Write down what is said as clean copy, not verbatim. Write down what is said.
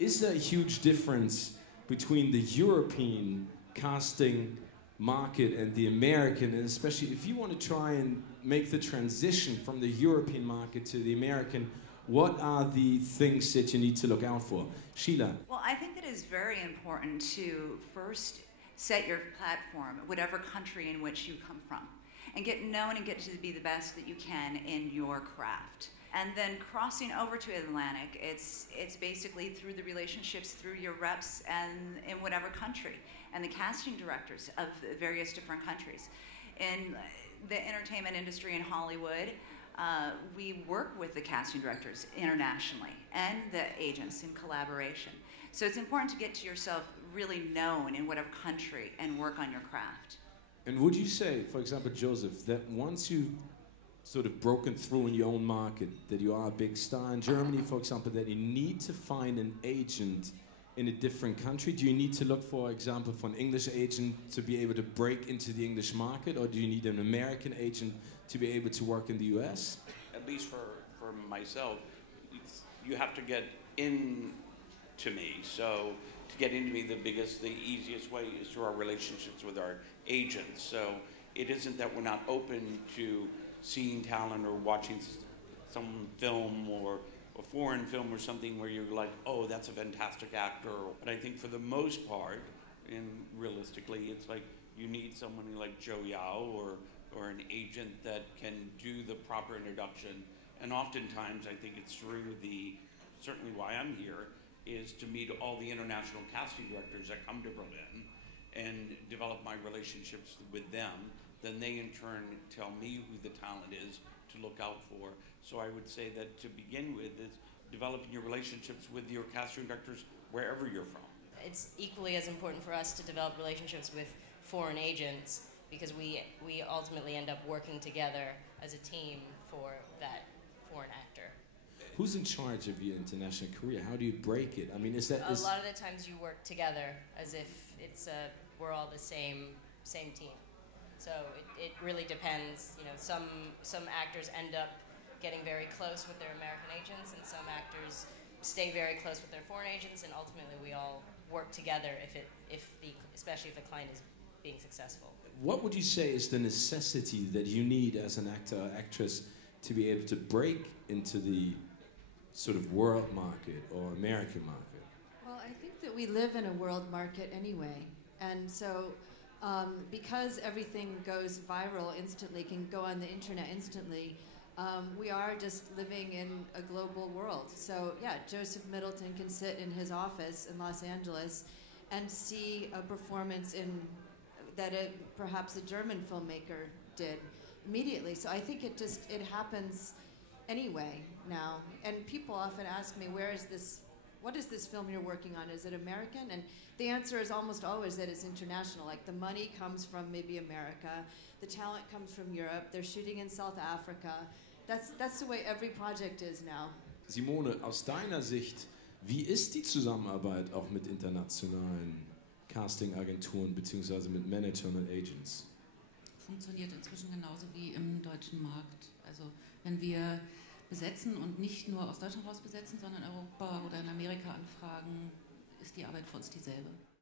Is there a huge difference between the European casting market and the American, and especially if you want to try and make the transition from the European market to the American, what are the things that you need to look out for? Sheila? Well, I think that it's very important to first set your platform, whatever country in which you come from, and get known and get to be the best that you can in your craft. And then crossing over to Atlantic, it's basically through the relationships, through your reps, and in whatever country, and the casting directors of various different countries. In the entertainment industry in Hollywood, we work with the casting directors internationally and the agents in collaboration. So it's important to get to yourself really known in whatever country and work on your craft. And would you say, for example, Joseph, that once you've sort of broken through in your own market, that you are a big star in Germany, for example, that you need to find an agent in a different country? Do you need to look, for example, for an English agent to be able to break into the English market, or do you need an American agent to be able to work in the US? At least for myself, you have to get into me. So to get into me, the easiest way is through our relationships with our agents. So it isn't that we're not open to seeing talent or watching some film or a foreign film or something where you're like, oh, that's a fantastic actor. But I think for the most part, and realistically, it's like you need someone like Joe Yao or an agent that can do the proper introduction. And oftentimes, I think it's through certainly why I'm here, is to meet all the international casting directors that come to Berlin and develop my relationships with them. Then they in turn tell me who the talent is to look out for. So I would say that to begin with is developing your relationships with your casting directors wherever you're from. It's equally as important for us to develop relationships with foreign agents, because we ultimately end up working together as a team for that foreign actor. Who's in charge of your international career? How do you break it? I mean, is that... A lot of the times you work together as if we're all the same team. So it really depends. You know, some actors end up getting very close with their American agents, and some actors stay very close with their foreign agents, and ultimately we all work together especially if the client is being successful. What would you say is the necessity that you need as an actor or actress to be able to break into the sort of world market or American market? Well, I think that we live in a world market anyway, and so because everything goes viral instantly, can go on the internet instantly, we are just living in a global world. So yeah, Joseph Middleton can sit in his office in Los Angeles and see a performance that perhaps a German filmmaker did immediately. So I think it happens anyway now. And people often ask me, what is this film you're working on? Is it American? And the answer is almost always that it's international. Like, the money comes from maybe America, the talent comes from Europe, they're shooting in South Africa. That's the way every project is now. Simone, aus deiner Sicht, wie ist die Zusammenarbeit auch mit internationalen Castingagenturen bzw. mit Managern und Agents? Funktioniert inzwischen genauso wie im deutschen Markt. Also wenn wir besetzen und nicht nur aus Deutschland raus besetzen, sondern in Europa oder in Amerika anfragen, ist die Arbeit für uns dieselbe.